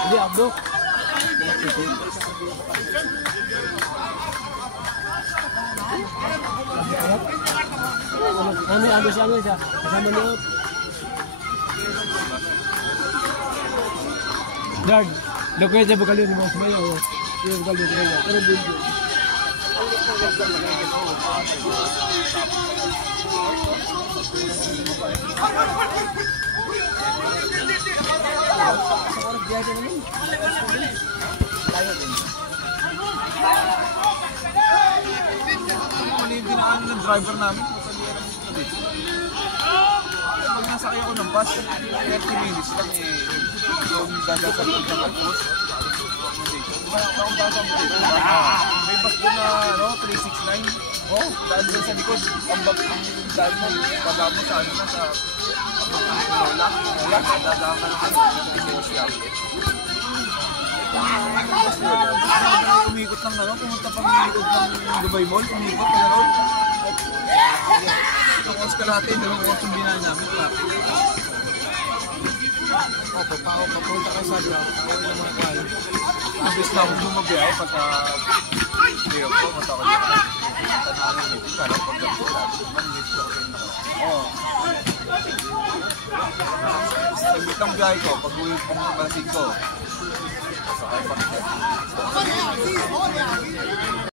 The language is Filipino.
Hindi, Abdo. Kami Abdo siya siya. Kasama niyo. Guard, dako ya bukan dia mau semuanya. Dia bukan dia semuanya. Terus dia. Ano yung dinaan ng driver namin? Pag nasakay ako ng bus, 30 minutes lang eh. Yung dadasal ko sa Marcos. May bus doon na 369. Oh, dahil doon sa likod. Ang dahil mo, baba mo sa ano na sa Lola. Dadaan ka ng 30 minutes lang. Umikot ng pumunta pang umikot ng Dubai Mall, umikot na gano'n. Itong oras ka natin, dalawang oras yung binaan namin, traffic. Papunta ka sa job, ayaw na mga kayo. Mabilis na akong bumabiyahe pagka day off ko, matakot yun. Punta namin ito, kala ko pagka manimiss ako rin ako. Oo. Saglit ang biyahe ko, pag-uwi pang balasing ko. Sakay pa.